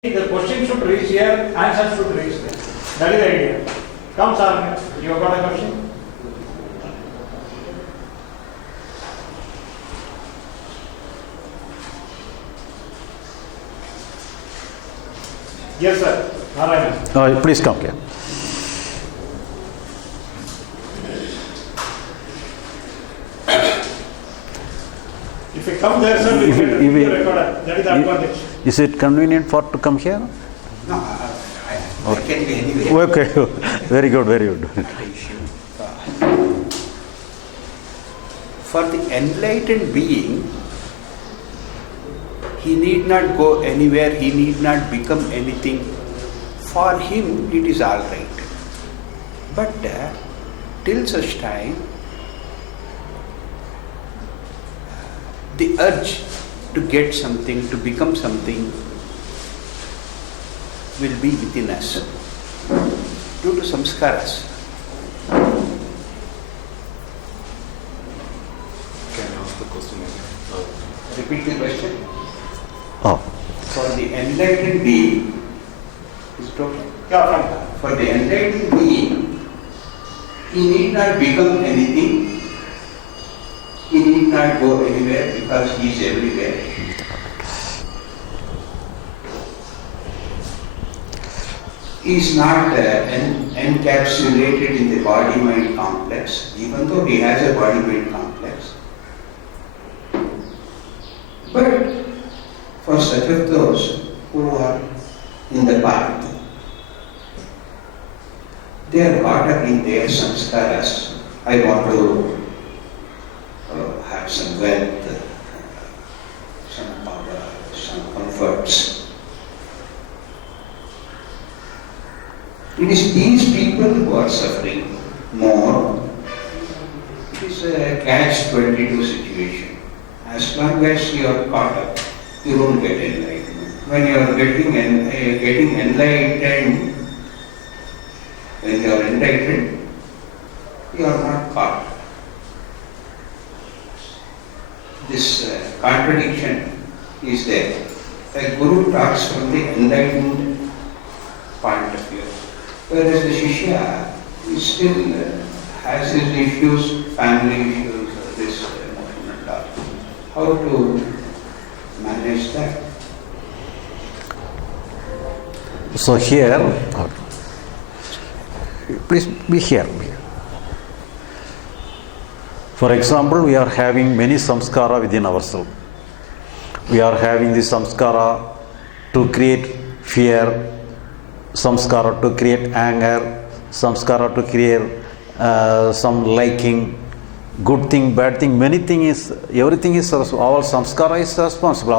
The question should reach here, answer should reach there. That is the idea. Come, sir. You have got a question? Yes, sir. Narayan. Please come here. If you come there, sir, we will get the recorder. That is the advantage. Is it convenient for to come here? No, I can be anywhere. Okay, very good, very good. For the enlightened being, he need not go anywhere, he need not become anything. For him, it is all right. But till such time, the urge to get something, to become something, will be within us due to samskaras. Can I ask the question again? Repeat the question. Oh, For the enlightened being, is it okay? Yeah, For the enlightened being, he need not become anything, he need not go anywhere because he is everywhere. He is not encapsulated in the body-mind complex, even though he has a body-mind complex. But for such of those who are in the path, they are caught up in their samskaras. I want to have some wealth, some power, some comforts. It is these people who are suffering more. It is a catch-22 situation. As long as you are caught up, you don't get enlightenment. When you are getting enlightened, when you are enlightened, you are not caught. This contradiction is there. A guru talks from the enlightened point of view, whereas the Shishya still has his issues, family issues, this emotional talk. How to manage that? so here, please be here. For example, we are having many samskara within ourselves. We are having the samskara to create fear, samskara to create anger, samskara to create some liking, good thing, bad thing, many things is, everything is, our samskara is responsible,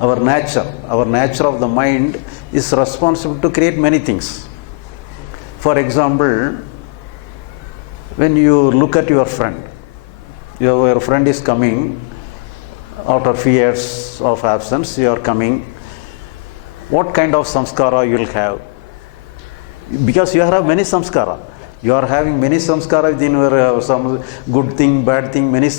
our nature of the mind is responsible to create many things. For example, when you look at your friend, your friend is coming, after few years of absence, you are coming, what kind of samskara you will have? Because you have many samskara. You are having many samskara within your some good thing, bad thing, many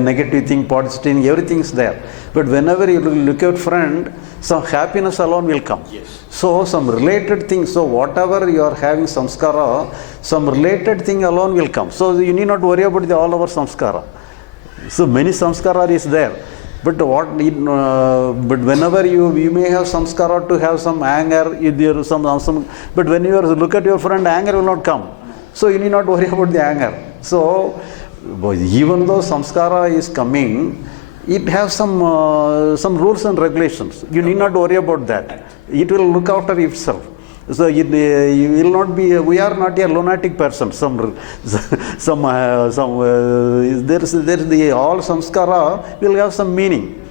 negative thing, positive thing, everything is there. But whenever you look at friend, some happiness alone will come. Yes. So some related things, so whatever you are having samskara, some related thing alone will come. So you need not worry about all our samskara. So many samskara is there. But but whenever you may have samskara to have some anger, but when you look at your friend, anger will not come. So you need not worry about the anger. So even though samskara is coming, it has some rules and regulations. You need not worry about that. It will look after itself. So you will not be. We are not a lunatic person. There's the all samskara will have some meaning.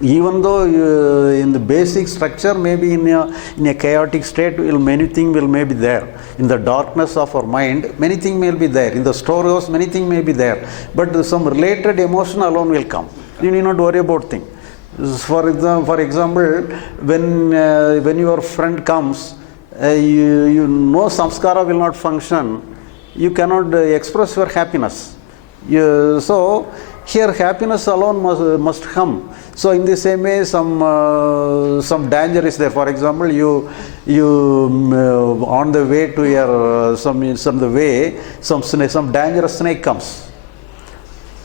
Even though in the basic structure, maybe in a chaotic state, many things may be there. In the darkness of our mind, many things may be there. In the storehouse, many things may be there. But some related emotion alone will come. You need not worry about things. For example, when your friend comes, you know samskara will not function. You cannot express your happiness. So Here happiness alone must come. So in the same way, some danger is there. For example, you on the way to your some dangerous snake comes.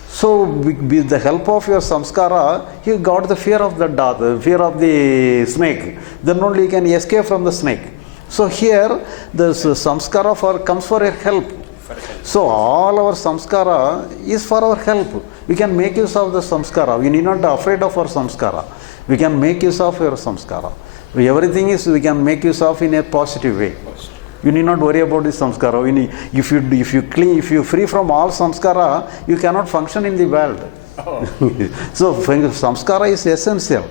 So with the help of your samskara, you got the fear of the dog, the fear of the snake. Then only you can escape from the snake. So here the samskara comes for your help. So all our samskara is for our help. We can make use of the samskara. We need not be afraid of our samskara. We can make use of your samskara. Everything is we can make use of in a positive way. You need not worry about the samskara. If you free from all samskara, you cannot function in the world. Oh. So samskara is essential.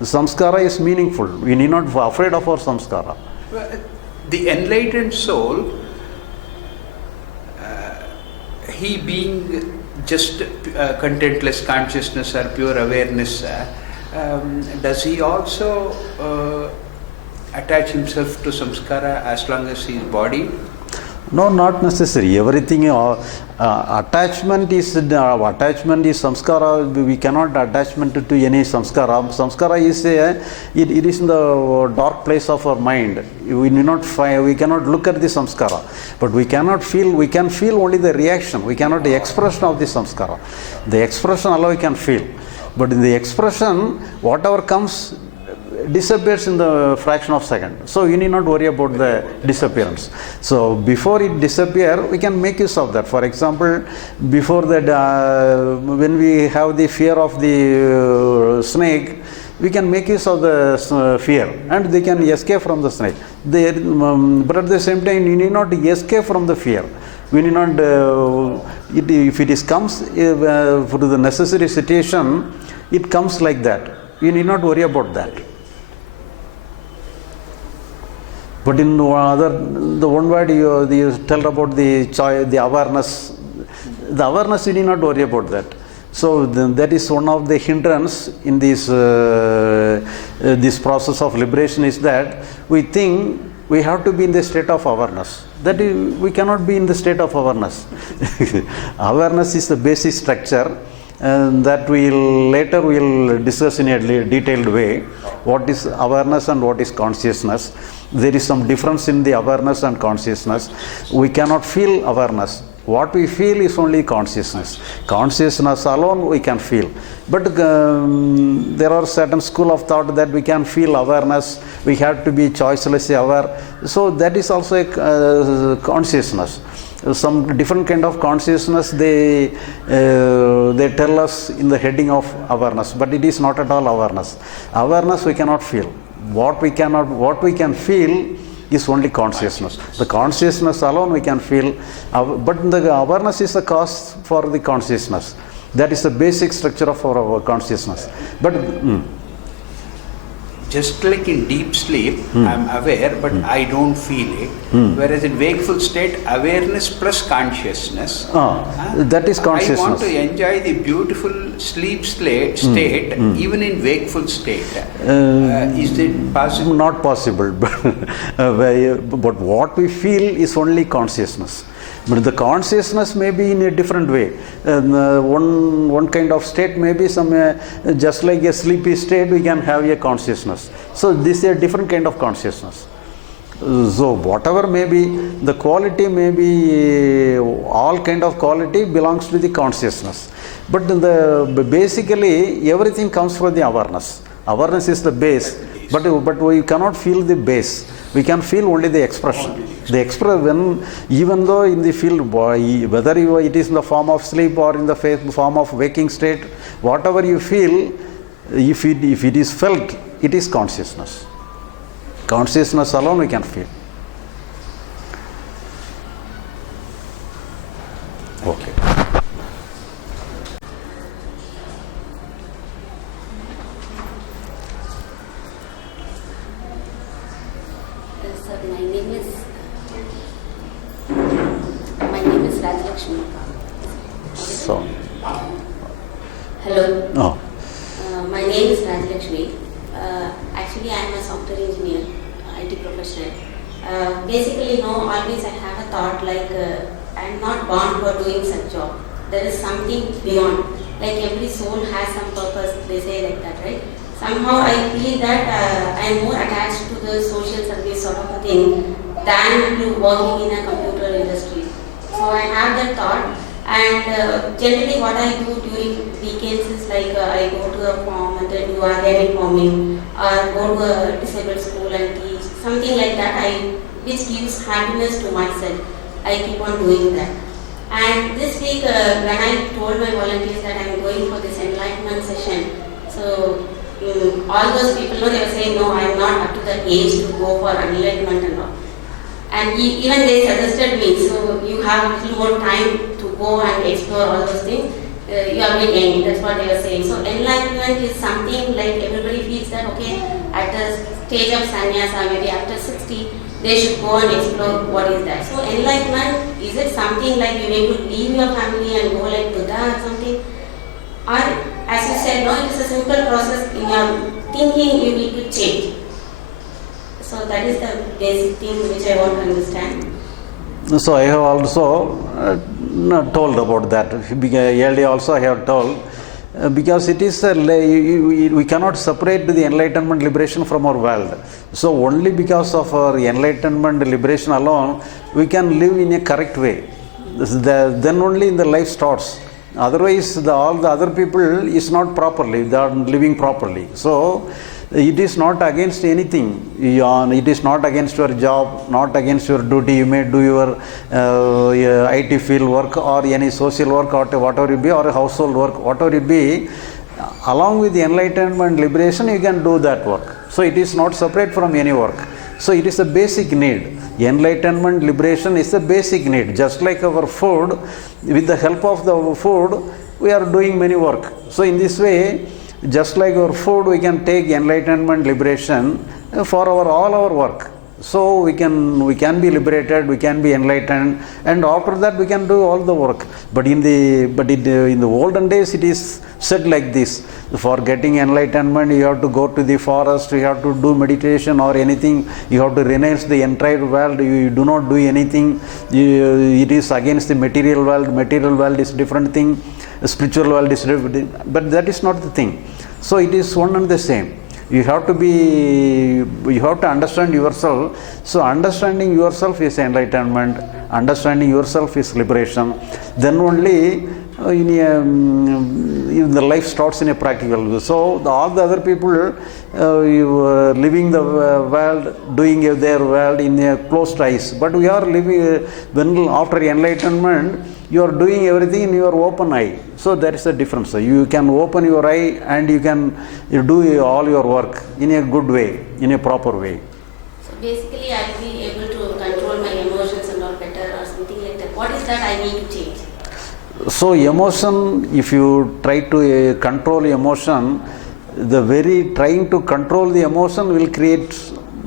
Samskara is meaningful. We need not be afraid of our samskara. The enlightened soul, he being just contentless consciousness or pure awareness, does he also attach himself to samskara as long as he is body? No, not necessary. Everything attachment is samskara. We cannot attachment to any samskara. Samskara is it is in the dark place of our mind. We cannot look at the samskara, but we cannot feel. We can feel only the reaction. We cannot the expression of the samskara. The expression alone we can feel, but in the expression, whatever comes disappears in the fraction of a second. So you need not worry about the disappearance. So before it disappear, we can make use of that. For example, before that, when we have the fear of the snake, we can make use of the fear and they can escape from the snake. But at the same time, you need not escape from the fear. We need not, if it comes for the necessary situation, it comes like that. You need not worry about that. But in the one word you tell about the awareness. The awareness, you need not worry about that. So that is one of the hindrance in this process of liberation, is that we think we have to be in the state of awareness. That is, we cannot be in the state of awareness. Awareness is the basic structure, and that later we'll discuss in a detailed way. What is awareness and what is consciousness? There is some difference in the awareness and consciousness. We cannot feel awareness. What we feel is only consciousness. Consciousness alone we can feel. But there are certain school of thought that we can feel awareness. We have to be choicelessly aware. So that is also a consciousness. Some different kind of consciousness they tell us in the heading of awareness, but it is not at all awareness. Awareness we cannot feel. What we can feel is only consciousness. The consciousness alone we can feel, but the awareness is the cause for the consciousness. That is the basic structure of our consciousness. But just like in deep sleep, I'm aware, but I don't feel it. Whereas in wakeful state, awareness plus consciousness. That is consciousness. I want to enjoy the beautiful sleep state even in wakeful state. Is it possible? Not possible. But what we feel is only consciousness. But the consciousness may be in a different way. One kind of state may be just like a sleepy state, we can have a consciousness. So this is a different kind of consciousness. So whatever may be, the quality may be, all kind of quality belongs to the consciousness. But basically everything comes from the awareness. Awareness is the base, but we cannot feel the base. We can feel only the expression. Even though in the field, whether it is in the form of sleep or in the form of waking state, whatever you feel, if it is felt, it is consciousness. Consciousness alone we can feel. Okay. My name is Rajalakshmi. So. Hello. Oh. My name is Rajalakshmi. Actually, I am a software engineer, IT professional. Basically, always I have a thought like I am not born for doing such job. There is something beyond. like every soul has some purpose, they say like that, right? Somehow I feel that I'm more attached to the social service sort of a thing than to working in a computer industry. So I have that thought, and generally what I do during weekends is like I go to a farm and then do organic farming, or go to a disabled school and teach, something like that, which gives happiness to myself. I keep on doing that. And this week when I told my volunteers that I'm going for this enlightenment session, so all those people, they were saying, no, I'm not up to the age to go for enlightenment and all. And even they suggested me, so you have a little more time to go and explore all those things. You are being young, that's what they were saying. So enlightenment is something like everybody feels that, okay, at the stage of sannyasa, maybe after 60, they should go and explore what is that. So enlightenment, is it something like you need to leave your family and go like Buddha or something? Or as you said, no, it is a simple process. In your thinking, you need to change. So that is the basic thing which I want to understand. So I have also told about that. Earlier also I have told, because it is we cannot separate the enlightenment liberation from our world. So only because of our enlightenment liberation alone, we can live in a correct way. Then only the life starts. Otherwise, all the other people is not properly, they are living properly. So it is not against anything. It is not against your job, not against your duty. You may do your IT field work or any social work or whatever it be, or household work, whatever it be. Along with the enlightenment liberation, you can do that work. So it is not separate from any work. So it is a basic need. Enlightenment liberation is a basic need. Just like our food, with the help of the food, we are doing many work. So in this way, just like our food, we can take enlightenment liberation for all our work. So we can be liberated, we can be enlightened, and after that we can do all the work. But in the olden days, it is said like this: for getting enlightenment, you have to go to the forest, you have to do meditation or anything, you have to renounce the entire world, you do not do anything. It is against the material world. Material world is different thing, spiritual world is different, but that is not the thing. So it is one and the same. You have to understand yourself. So understanding yourself is enlightenment, understanding yourself is liberation. Then only the life starts in a practical way. So all the other people living the world, doing their world in a closed eyes. But we are living, when after enlightenment, you are doing everything in your open eye. So there is a difference. You can open your eye and you do all your work in a good way, in a proper way. So basically, I will be able to control my emotions and all better or something like that. What is that I need to change? So emotion, if you try to control emotion, the very trying to control the emotion will create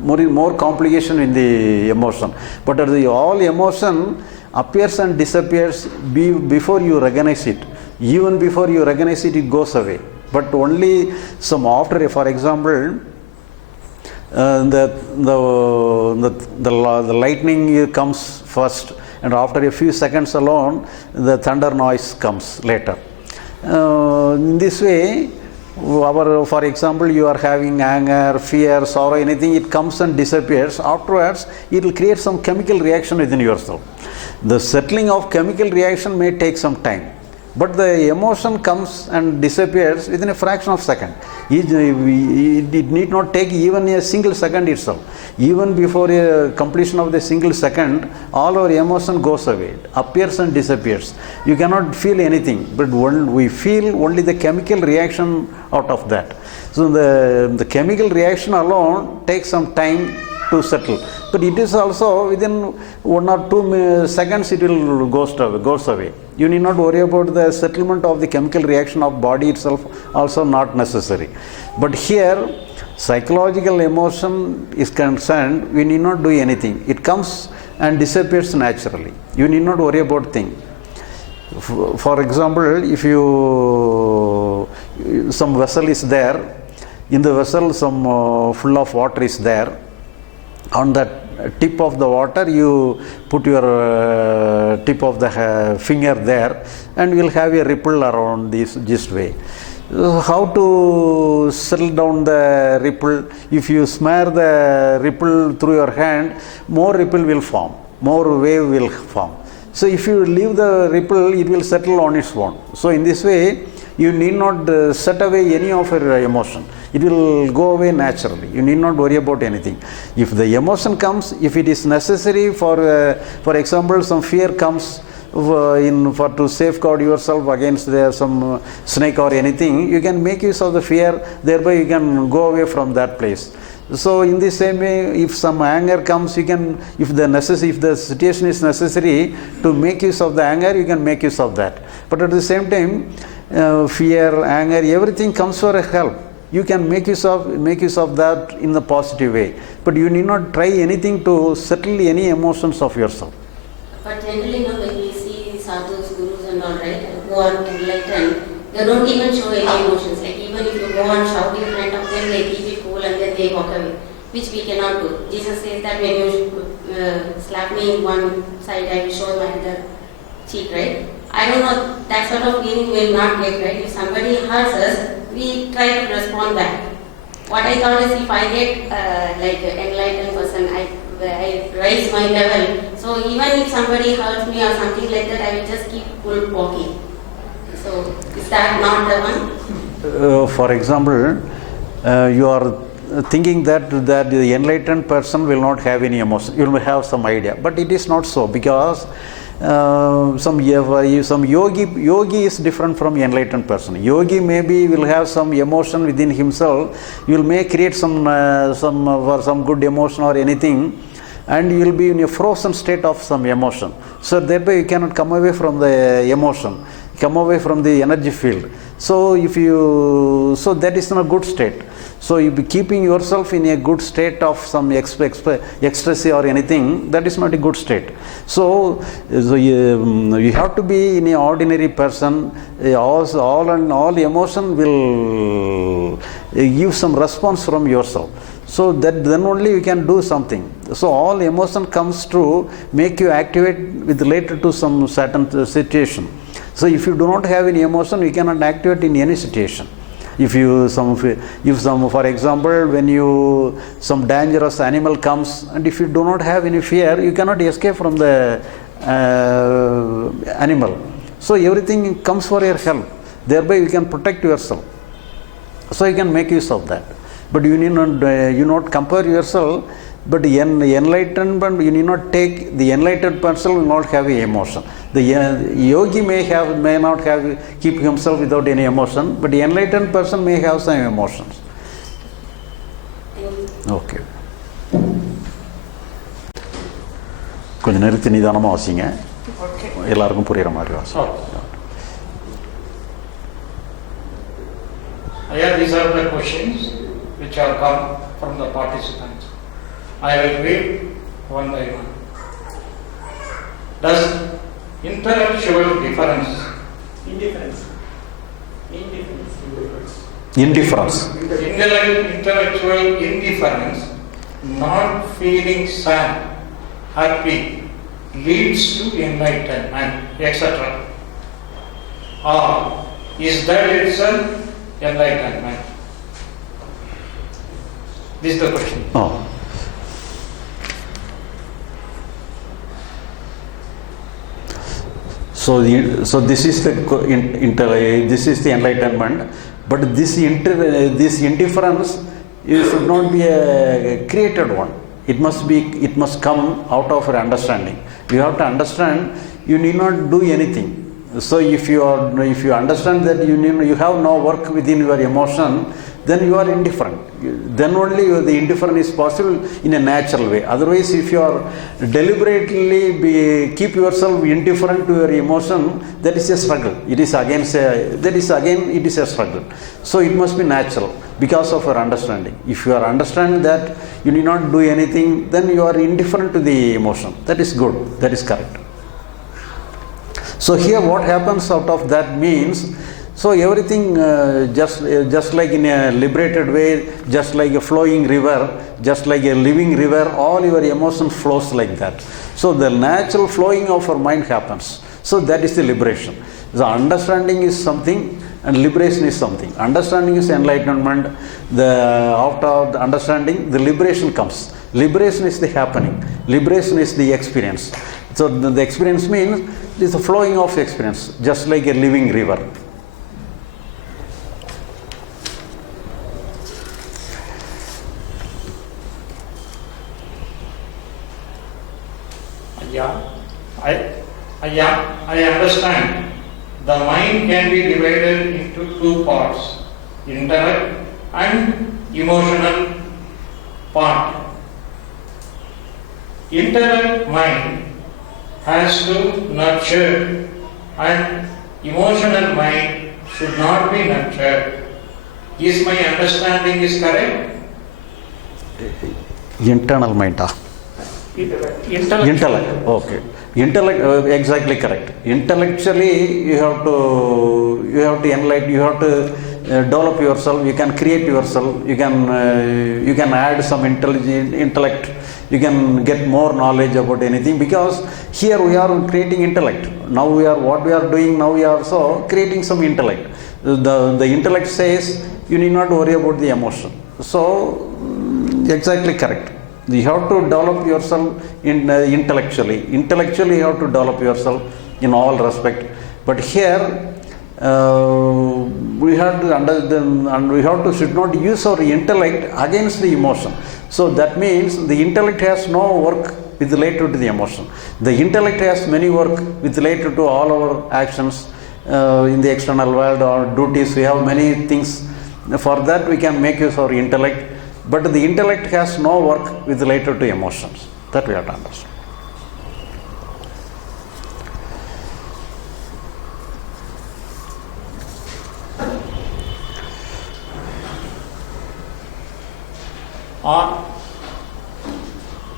more complication in the emotion. But all emotion appears and disappears before you recognize it. Even before you recognize it, it goes away. But only some after, for example, the lightning comes first, and after a few seconds alone, the thunder noise comes later. In this way, for example, you are having anger, fear, sorrow, anything, it comes and disappears. Afterwards, it will create some chemical reaction within yourself. The settling of chemical reaction may take some time, but the emotion comes and disappears within a fraction of a second. It need not take even a single second itself. Even before a completion of the single second, all our emotion goes away, it appears and disappears. You cannot feel anything, but we feel only the chemical reaction out of that. So the chemical reaction alone takes some time to settle, but it is also within 1 or 2 seconds it will goes away. You need not worry about the settlement of the chemical reaction of body itself, also not necessary. But here, psychological emotion is concerned, we need not do anything. It comes and disappears naturally. You need not worry about things. For example, if some vessel is there, in the vessel some full of water is there. on that tip of the water you put your tip of the finger there, and you will have a ripple around this way. How to settle down the ripple? If you smear the ripple through your hand, more ripple will form, more wave will form. So if you leave the ripple, it will settle on its own. So in this way, you need not set away any of your emotion. It will go away naturally. You need not worry about anything. If the emotion comes, if it is necessary for example, some fear comes to safeguard yourself against some snake or anything, you can make use of the fear, thereby you can go away from that place. So in the same way, if some anger comes, you can, if the situation is necessary to make use of the anger, you can make use of that. But at the same time, fear, anger, everything comes for a help. You can make use of that in the positive way. But you need not try anything to settle any emotions of yourself. But generally, when we see sadhus, gurus and all, right, who are enlightened, they don't even show any emotions. Like even if you go and shout in front of them, they keep it cool and then they walk away, which we cannot do. Jesus says that when you slap me in one side, I will show my other cheek, right? I don't know, that sort of feeling we will not get, right? If somebody hurts us, we try to respond back. What I thought is if I get like an enlightened person, I raise my level. So even if somebody hurts me or something like that, I will just keep cool walking. So is that not the one? For example, you are thinking that the enlightened person will not have any emotion. You will have some idea, but it is not so, because some yogi is different from enlightened person. Yogi maybe will have some emotion within himself. You may create some good emotion or anything, and you will be in a frozen state of some emotion. So thereby you cannot come away from the emotion, come away from the energy field. So that is not a good state. So you be keeping yourself in a good state of some ecstasy or anything, that is not a good state. So you have to be in an ordinary person. All emotion will give some response from yourself. So that then only you can do something. So all emotion comes to make you activate with related to some certain situation. So if you do not have any emotion, you cannot activate in any situation. For example, when some dangerous animal comes, and if you do not have any fear, you cannot escape from the animal. So everything comes for your help. Thereby you can protect yourself. So you can make use of that. But you need not compare yourself. But the enlightenment, you need not take, the enlightened person will not have any emotion. The yogi may not keep himself without any emotion, but the enlightened person may have some emotions. Okay. கொஞ்சம் நிறுத்தி நிதானமாக வாசிங்க, எல்லாருக்கும் புரிகிற மாதிரி வாசிங்க. These are the questions which are come from the participants. I will read one by one. Does intellectual indifference, not feeling sad, happy, leads to enlightenment, etc. Or is that itself enlightenment? This is the question. Oh. So this is the enlightenment, but this indifference should not be a created one. It must come out of your understanding. You have to understand. You need not do anything. So if you understand that you have no work within your emotion, then you are indifferent. Then only the indifference is possible in a natural way. Otherwise, if you are deliberately keep yourself indifferent to your emotion, that is a struggle. It is a struggle. So it must be natural because of your understanding. If you are understanding that you need not do anything, then you are indifferent to the emotion. That is good. That is correct. So here what happens out of that means So everything just like in a liberated way, just like a flowing river, just like a living river, all your emotion flows like that. So the natural flowing of our mind happens. So that is the liberation. The understanding is something and liberation is something. Understanding is enlightenment. After the understanding, the liberation comes. Liberation is the happening. Liberation is the experience. So the experience means it is the flowing of experience, just like a living river. Yeah, I understand. The mind can be divided into two parts, intellect and emotional part. Intellect mind has to nurture and emotional mind should not be nurtured. Is my understanding is correct? Internal mind. Intellect. Okay. Intellect. Exactly correct. Intellectually, you have to enlighten. You have to develop yourself. You can create yourself. You can add some intellect. You can get more knowledge about anything, because here we are creating intellect. Now what we are doing now, we are also creating some intellect. The intellect says you need not worry about the emotion. So exactly correct. You have to develop yourself intellectually. Intellectually, you have to develop yourself in all respect. But here, we have to understand, and we have to should not use our intellect against the emotion. So that means the intellect has no work with related to the emotion. The intellect has many work with related to all our actions in the external world or duties. We have many things. For that, we can make use of our intellect. But the intellect has no work with related to emotions. That we have to understand.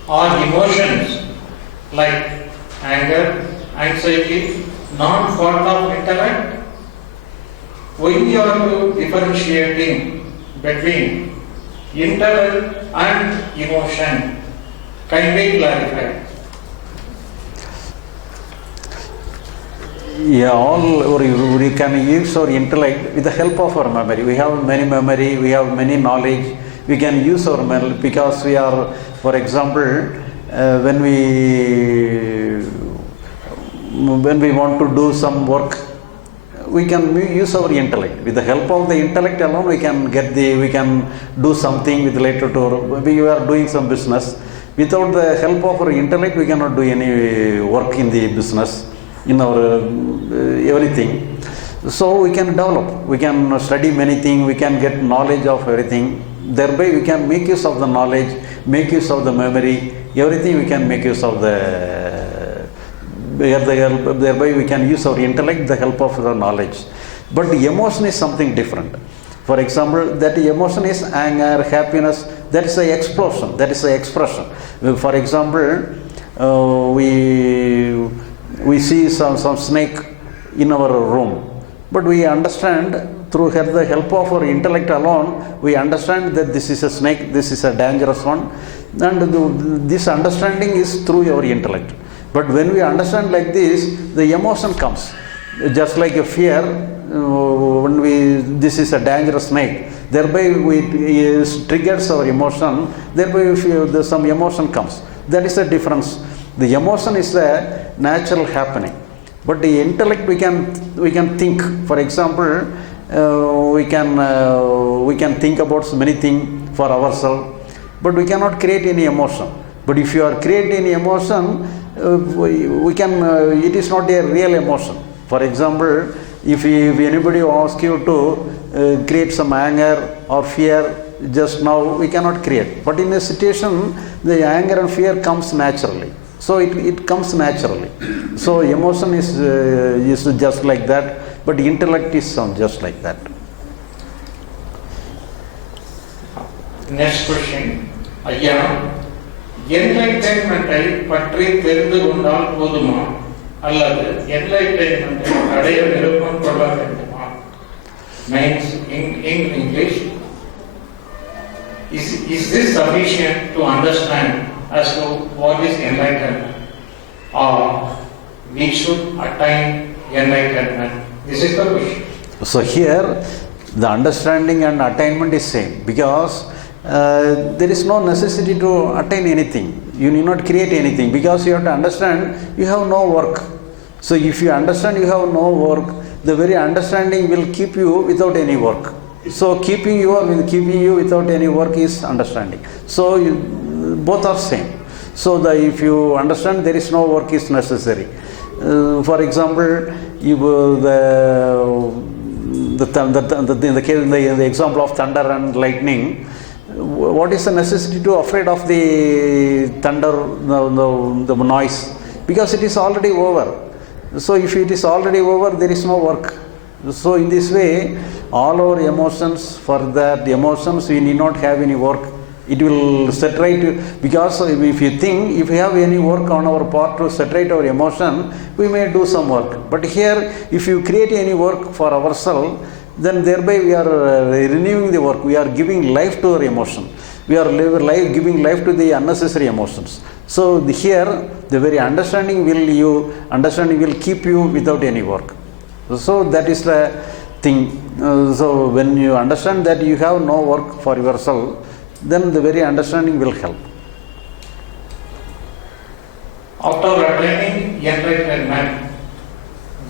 Are emotions like anger, anxiety not part of intellect? We are differentiating between intellect and emotion. Kindly clarify. Yeah, we can use our intellect with the help of our memory. We have many memory, we have many knowledge. We can use our memory because we are, for example, when we want to do some work, we can use our intellect. With the help of the intellect alone, we can do something with related to we are doing some business. Without the help of our intellect, we cannot do any work in the business, in our everything. So we can develop, we can study many things, we can get knowledge of everything. Thereby we can make use of the knowledge, make use of the memory, everything we can make use of thereby we can use our intellect, the help of the knowledge. But the emotion is something different. For example, that emotion is anger, happiness, that is an explosion, that is an expression. For example, we see some snake in our room, but we understand through the help of our intellect alone, we understand that this is a snake, this is a dangerous one, and this understanding is through our intellect. But when we understand like this, the emotion comes. Just like a fear, this is a dangerous snake, thereby it triggers our emotion, thereby some emotion comes. That is the difference. The emotion is a natural happening. But the intellect we can think. For example, we can think about many things for ourselves, but we cannot create any emotion. But if you are creating any emotion, it is not a real emotion. For example, if anybody asks you to create some anger or fear, just now we cannot create. But in a situation, the anger and fear comes naturally. So it comes naturally. So emotion is just like that, but intellect is just like that. Next question. ஐயா, என்லைட்டன்மெண்ட்டை பற்றி தெரிந்து கொண்டால் போதுமா அல்லது என்லைட்டன்மெண்ட்டை அடைய விருப்பம் கொள்ள வேண்டுமா? means in English. Is this sufficient to understand as to what is enlightenment, or we should attain enlightenment? This is the question. So here the understanding and attainment is same, because there is no necessity to attain anything. You need not create anything, because you have to understand you have no work. So if you understand you have no work, the very understanding will keep you without any work. So keeping you without any work is understanding. So both are same. So if you understand there is no work is necessary. For example, if the example of thunder and lightning, what is the necessity to afraid of the thunder, the noise? Because it is already over. So if it is already over, there is no work. So in this way, all our emotions, for that emotions we need not have any work. It will set right, because if you think, if we have any work on our part to set right our emotion, we may do some work. But here, if you create any work for ourselves, then thereby we are renewing the work. We are giving life to our emotion. We are giving life to the unnecessary emotions. So here, the very understanding will keep you without any work. So that is the thing. So when you understand that you have no work for yourself, then the very understanding will help. After attaining enlightenment,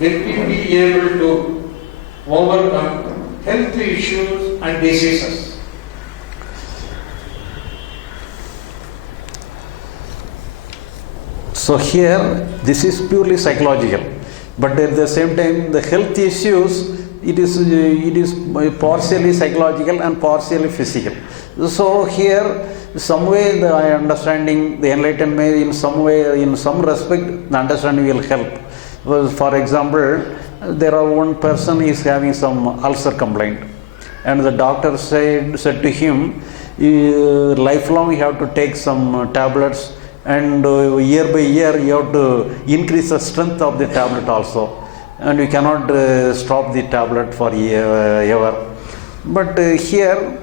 will we be able to overcome health issues and diseases? So here, this is purely psychological, but at the same time, the health issues, it is partially psychological and partially physical. So here, some way the understanding, the enlightenment, in some way, in some respect, the understanding will help. Well, for example, there are one person is having some ulcer complaint, and the doctor said to him, lifelong you have to take some tablets, and year by year you have to increase the strength of the tablet also, and you cannot stop the tablet for ever. But here,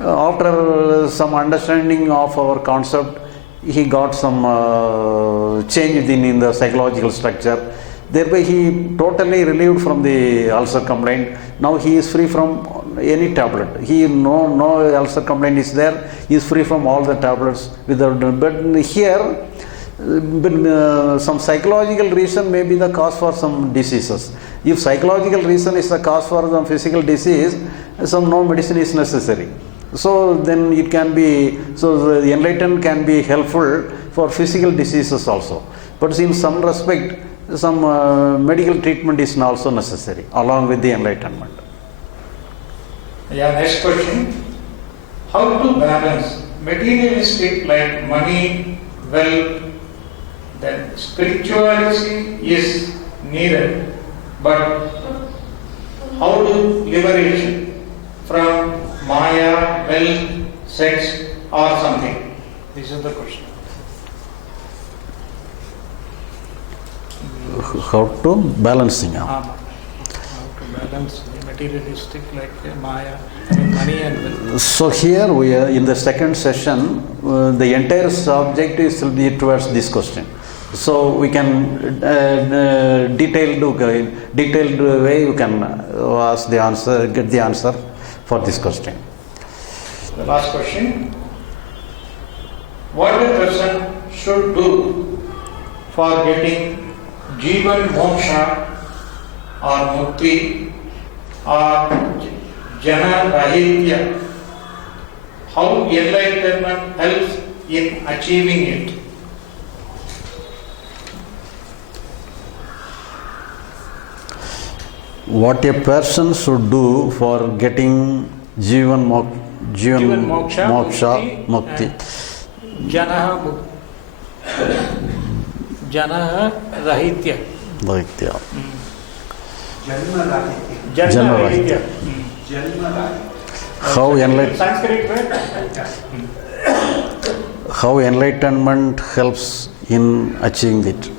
after some understanding of our concept, he got some change in the psychological structure. Thereby he totally relieved from the ulcer complaint. Now he is free from any tablet. No ulcer complaint is there. He is free from all the tablets. But here, some psychological reason may be the cause for some diseases. If psychological reason is the cause for some physical disease, no medicine is necessary. So then it can be, so the enlightenment can be helpful for physical diseases also. But in some respect, some medical treatment is also necessary along with the enlightenment. Yeah, next question. How to balance materialistic like money, wealth, then spirituality is needed, but how to liberation from Maya, wealth, sex or something? This is the question. How to balancing? How to balance the materialistic like Maya, money and wealth. So here we are in the second session, the entire subject is towards this question. So we can detailed way you can ask the answer, get the answer for this question. The last question. What a person should do for getting Jivan Moksha or Mukti or Jana Rahitya? How enlightenment helps in achieving it? What a person should do for getting Jivan Moksha, Mukti. Jana Rahitya. Rahitya. Janma Rahitya. How enlightenment helps in achieving it.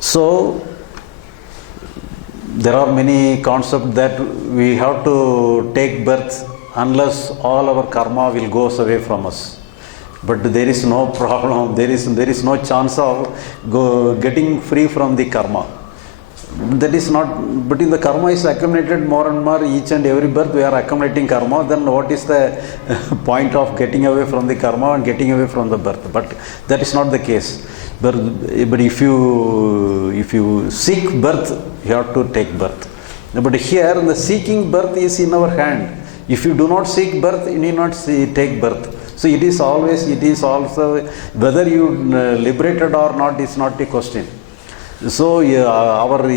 So there are many concepts that we have to take birth unless all our karma will goes away from us. But there is no problem, there is no chance of getting free from the karma. That is not, but in the karma is accumulated more and more, each and every birth we are accumulating karma, then what is the point of getting away from the karma and getting away from the birth? But that is not the case. But if you seek birth, you have to take birth. But here the seeking birth is in our hand. If you do not seek birth, you need not take birth. So it is also, whether you liberated or not is not the question. So our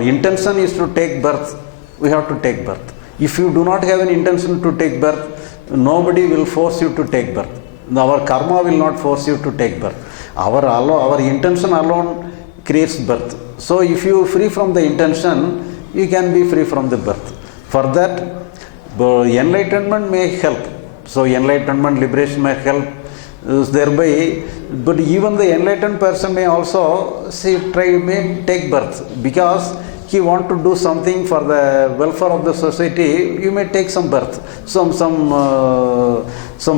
intention is to take birth, we have to take birth. If you do not have an intention to take birth, nobody will force you to take birth. Our karma will not force you to take birth. Our intention alone creates birth. So if you free from the intention, you can be free from the birth. For that, enlightenment may help. So enlightenment, liberation may help thereby, but even the enlightened person may also may take birth, because he want to do something for the welfare of the society. You may take some birth, some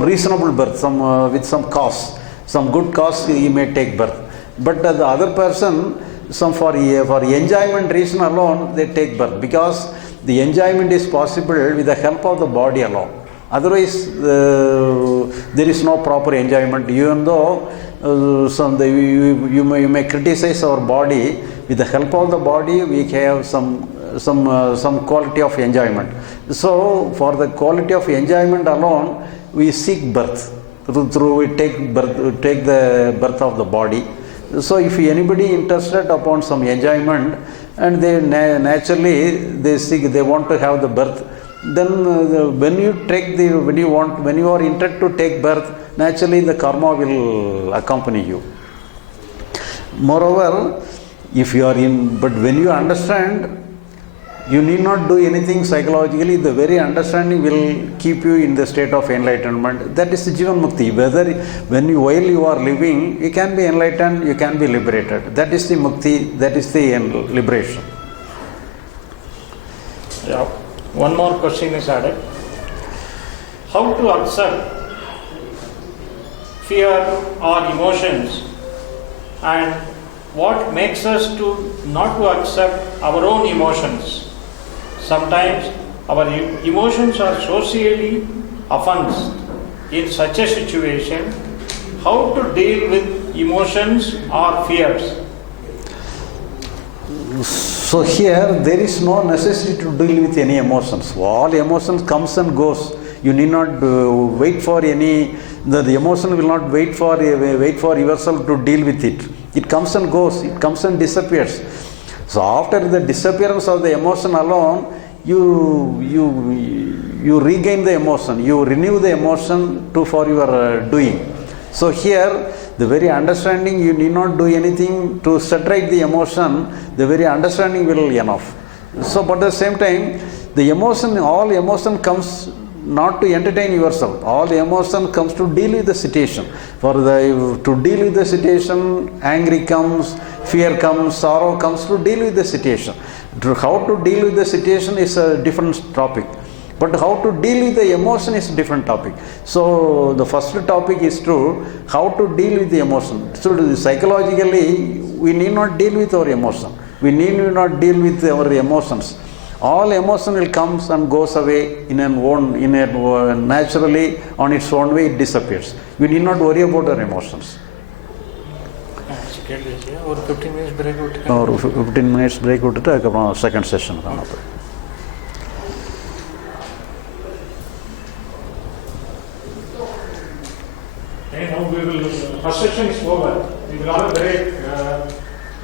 reasonable birth, with some cause, some good cause he may take birth. But the other person, for enjoyment reason alone, they take birth, because the enjoyment is possible with the help of the body alone. Otherwise, there is no proper enjoyment. Even though you may criticize our body, with the help of the body, we have some quality of enjoyment. So, for the quality of enjoyment alone, we seek birth. We take the birth of the body. So, if anybody interested upon some enjoyment, and they naturally they want to have the birth, then when you are interested to take birth, naturally the karma will accompany you. Moreover, if you are but when you understand, you need not do anything psychologically. The very understanding will keep you in the state of enlightenment. That is the Jivan Mukti. While you are living, you can be enlightened, you can be liberated. That is the Mukti, that is the liberation. Yeah. One more question is added. How to accept fear or emotions, and what makes us to not to accept our own emotions? Sometimes our emotions are socially offensed. In such a situation, how to deal with emotions or fears? So here there is no necessity to deal with any emotions. All emotions comes and goes. You need not wait for any. The emotion will not wait for yourself to deal with it. It comes and goes. It comes and disappears. So after the disappearance of the emotion alone, you regain the emotion. You renew the emotion for your doing. So here, the very understanding, you need not do anything to saturate the emotion, the very understanding will be enough. So, but at the same time, all emotion comes not to entertain yourself. All the emotion comes to deal with the situation. To deal with the situation, anger comes, fear comes, sorrow comes to deal with the situation. How to deal with the situation is a different topic. But how to deal with the emotion is a different topic. So the first topic is how to deal with the emotion. So psychologically, we need not deal with our emotion. We need not deal with our emotions. All emotion will comes and goes away naturally on its own way. It disappears. We need not worry about our emotions. Or 15 minutes break. Or 15 minutes break. Second session. Now we will, first session is over. We will have a break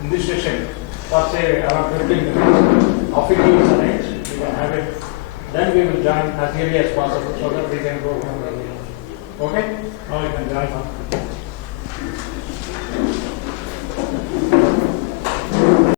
in this session for say around 15 minutes. After it is arranged, we can have it. Then we will join as early as possible so that we can go home. Okay? Now you can join.